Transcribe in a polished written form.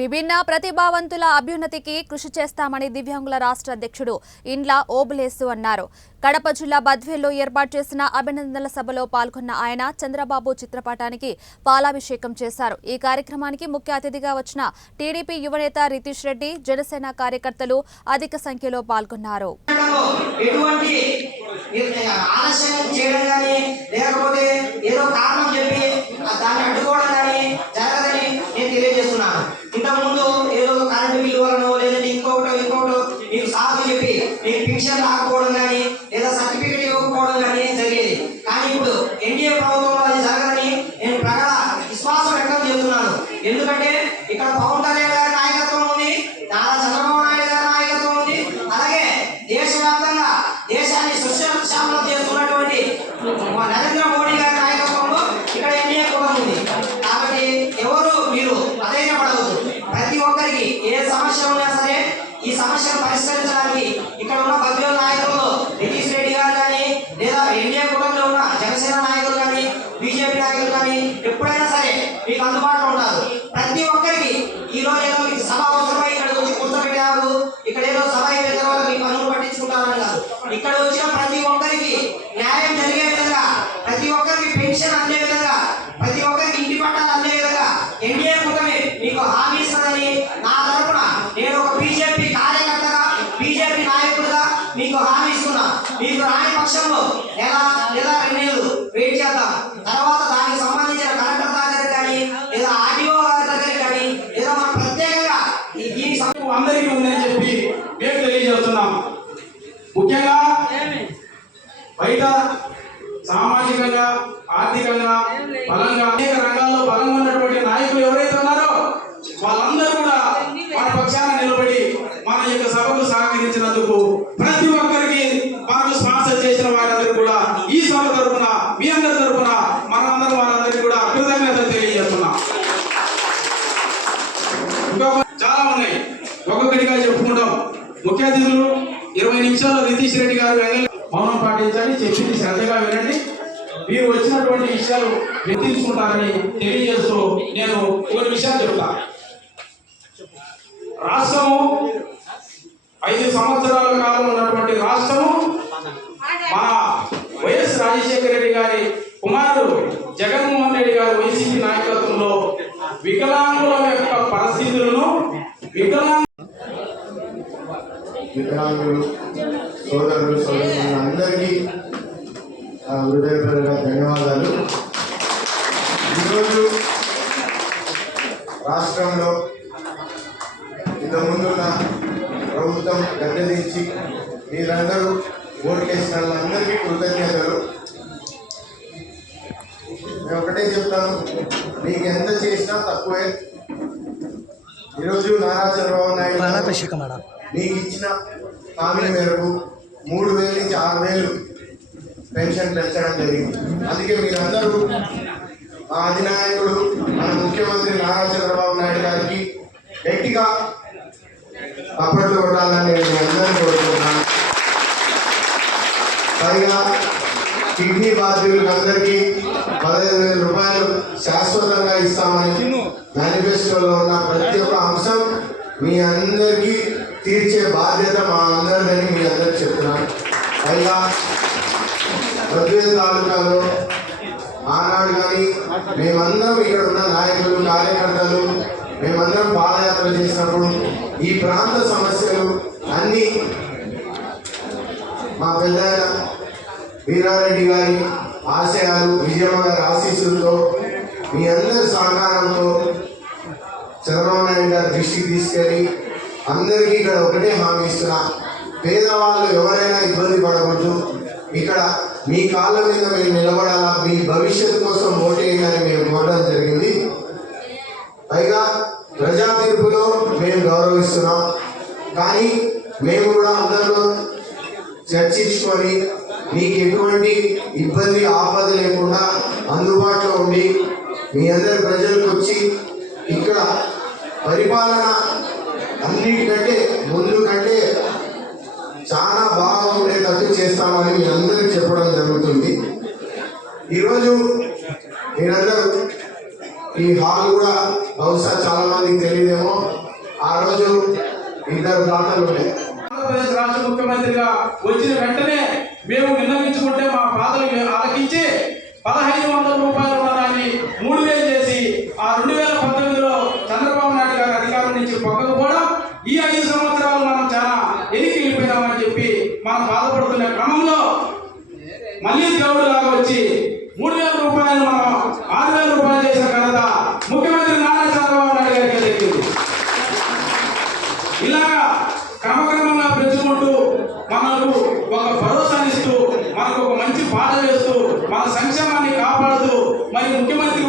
విభిన్న ప్రతిభావంతుల అభ్యున్నతికి కృషి చేస్తామని దివ్యాంగుల రాష్ట్ర అధ్యక్షుడు ఇండ్ల ఓబులేసు అన్నారు. కడప జిల్లా బద్వేల్లో ఏర్పాటు చేసిన అభినందనల సభలో పాల్గొన్న ఆయన చంద్రబాబు చిత్రపటానికి పాలాభిషేకం చేశారు. ఈ కార్యక్రమానికి ముఖ్య అతిథిగా వచ్చిన టీడీపీ యువనేత రితీష్ రెడ్డి, జనసేన కార్యకర్తలు అధిక సంఖ్యలో పాల్గొన్నారు. ఇంతకుముందు ఏదో కరెంటు బిల్లు వలనో లేదంటే ఇంకోటో మీకు సాగు చెప్పి మీకు పెన్షన్ రాకపోవడం కానీ లేదా సర్టిఫికేట్ ఇవ్వకపోవడం కానీ జరిగేది. కానీ ఇప్పుడు ఎన్డీఏ ప్రభుత్వంలో అది జరగదని నేను ప్రగాఢ విశ్వాసం వ్యక్తం చేస్తున్నాను. ఎందుకంటే ఇక్కడ పవన్ కళ్యాణ్ గారి నాయకత్వం ఉంది, నారా చంద్రబాబు నాయుడు గారి నాయకత్వం ఉంది, అలాగే దేశవ్యాప్తంగా దేశాన్ని సుశామలం చేస్తున్నటువంటి నరేంద్ర మోడీ గారి నాయకత్వంలో ఇక్కడ ఎన్డీఏ కూడా ఉంది. కాబట్టి ఎవరు మీరు అధైర్యపడవద్దు. ప్రతి ఒక్కరికి ఏ సమస్య ఉన్నా సరే ఈ సమస్యను పరిష్కరించడానికి ఇక్కడ ఉన్న బద్వేల్ నాయకులు రితీష్ రెడ్డి గారు కానీ లేదా ఎన్డీఏ కూటమిలో ఉన్న జనసేన నాయకులు కానీ బీజేపీ నాయకులు కానీ ఎప్పుడైనా సరే మీకు అందుబాటులో ఉంటారు. ప్రతి ఒక్కరికి ఈ రోజు ఏదో మీకు సభ అవసరమై ఇక్కడికి వచ్చి కూర్చోబెట్టారు, ఇక్కడ ఏదో సభ అయిపోయిన తర్వాత మీ పనులు పట్టించుకుంటారని కాదు. ఇక్కడ వచ్చిన ప్రతి ఒక్కరికి న్యాయం జరిగే విధంగా, ప్రతి ఒక్కరికి పెన్షన్ అందే విధంగా, ప్రతి ఒక్కరికి ఇంటి పట్టాలు అందే విధంగా ఎన్డీఏ కూటమి మీకు హామీ ఇస్తుందని నా తరపున నేను ఒక బీజేపీ కార్యకర్తగా, బీజేపీ నాయకుడిగా మీకు హామీ ఇస్తున్నా. మీకు రాని పక్షంలో నెల లేదా 2 నెలలు వెయిట్ చేద్దాం. తర్వాత దానికి సంబంధించిన కలెక్టర్ దగ్గర కానీ లేదా ఆర్డీఓ గారి దగ్గర కానీ లేదా మన ప్రత్యేకంగా ఈ అందరికీ ఉందని చెప్పి మేము తెలియజేస్తున్నాం. ముఖ్యంగా బయట సామాజికంగా, ఆర్థికంగా బలంగా అనేక రంగాల్లో బలంగా ఉన్నటువంటి నాయకులు ఎవరైతే ఉన్నారో వాళ్ళందరూ కూడా మన పక్షాన నిలబడి మన యొక్క సభకు సహకరించినందుకు ప్రతి ఒక్కరికి మనకు స్పాన్సర్ చేసిన వారందరూ కూడా ఈ సభ తరఫున మీ అందరి తరఫున మనందరం వారందరికీ కూడా కృతజ్ఞతలు తెలియజేస్తున్నాం. ఇంకా చాలా ఉన్నాయి, ఒక్కొక్కటిగా చెప్పుకుంటాం. ముఖ్య అతిథులు 20 నిమిషాలు రితీష్ రెడ్డి గారు మౌనం పాటించాలి, చెప్పింది శ్రద్ధగా వినండి. మీరు వచ్చినటువంటి విషయాలు గుర్తించుకుంటారని తెలియజేస్తూ నేను ఒక విషయాలు చెప్తాను. రాష్ట్రము 5 సంవత్సరాల కాలం ఉన్నటువంటి రాష్ట్రము మన వైఎస్ రాజశేఖర రెడ్డి గారి కుమారుడు జగన్మోహన్ రెడ్డి గారి వైసీపీ నాయకత్వంలో వికలాంగుల యొక్క పరిస్థితులను వికలాంగులు సోదరులు సోదరులు అందరికీ హృదయపూర్వక ధన్యవాదాలు. ఈరోజు రాష్ట్రంలో ఇంతకుముందున్న ప్రభుత్వం గద్దెదించి మీరందరూ ఓట్లేసిన వాళ్ళందరికీ కృతజ్ఞతలు. నేను ఒకటే చెప్తాను, మీకు ఎంత చేసినా తక్కువే. ఈరోజు నారా చంద్రబాబు నాయుడు మీకు ఇచ్చిన హామీ మేరకు 3,000 నుంచి 6,000 పెన్షన్ పెంచడం జరిగింది. అందుకే మీరందరూ మా అధినాయకుడు మన ముఖ్యమంత్రి నారా చంద్రబాబు నాయుడు గారికి గట్టిగా అప్పట్లో కొట్టాలని నేను అందరినీ కోరుకుంటున్నాను. పైగా కిడ్నీ బాధితులకు అందరికీ 15,000 రూపాయలు శాశ్వతంగా ఇస్తామని మేనిఫెస్టోలో ఉన్న ప్రతి ఒక్క అంశం మీ అందరికీ తీర్చే బాధ్యత మా అందరిదని మీ అందరికి చెప్తున్నాను. పైగా బద్వేల్ తాలూకాలో ఆనాడు కానీ మేమందరం ఇక్కడ ఉన్న నాయకులు, కార్యకర్తలు మేమందరం పాదయాత్ర చేసినప్పుడు ఈ ప్రాంత సమస్యలు అన్నీ మా పెద్ద వీరారెడ్డి గారి ఆశయాలు, విజయమ్మ గారి ఆశీస్సులతో మీ అందరి సహకారంతో చంద్రబాబు నాయుడు గారి దృష్టికి తీసుకెళ్ళి అందరికీ ఇక్కడ ఒకటే హామీ ఇస్తున్నా, పేదవాళ్ళు ఎవరైనా ఇబ్బంది పడకూడదు, ఇక్కడ మీ కాళ్ళ మీద మీరు నిలబడాలా, మీ భవిష్యత్తు కోసం ఓటేయాలని మేము కోరడం జరిగింది. పైగా ప్రజా తీర్పులో మేము గౌరవిస్తున్నాం, కానీ మేము కూడా అందరూ చర్చించుకొని మీకు ఎటువంటి ఇబ్బంది ఆపద లేకుండా అందుబాటులో ఉండి మీ అందరి ప్రజలకు వచ్చి ఇక్కడ పరిపాలన అన్నిటికంటే ముందు కంటే చాలా బాగా ఉండేటట్టు చేస్తామని మీ అందరికీ చెప్పడం జరుగుతుంది. ఈరోజు మీరందరూ ఈ హాల్ కూడా బహుశా చాలా మందికి తెలియదేమో, ఇద్దరు దాతలు ఉండే. ఆంధ్రప్రదేశ్ రాష్ట్ర ముఖ్యమంత్రిగా వచ్చిన వెంటనే మేము విన్నవించుకుంటే మా బాధలు ఆలకించి 1500 రూపాయలు ఉన్నదాన్ని 3000 చేసి ఆ 2019లో చంద్రబాబు నాయుడు గారి అధికారం నుంచి పక్కకపోవడం, ఈ 5 సంవత్సరాలు మనం చాలా ఎనికి వెళ్ళిపోయినామని చెప్పి మనం బాధపడుతున్న క్రమంలో మళ్ళీ దేవుడు లాగా వచ్చి 3000 రూపాయలు మనం 6000 రూపాయలు చేసిన ఘనత ముఖ్యమంత్రి నారా చంద్రబాబు నాయుడు గారికి దక్కింది. ఇలాగా క్రమక్రమంగా పెంచుకుంటూ మనకు ఒక భరోసానిస్తూ మనకు ఒక మంచి పాట వేస్తూ మన సంక్షేమాన్ని కాపాడుతూ మరి ముఖ్యమంత్రి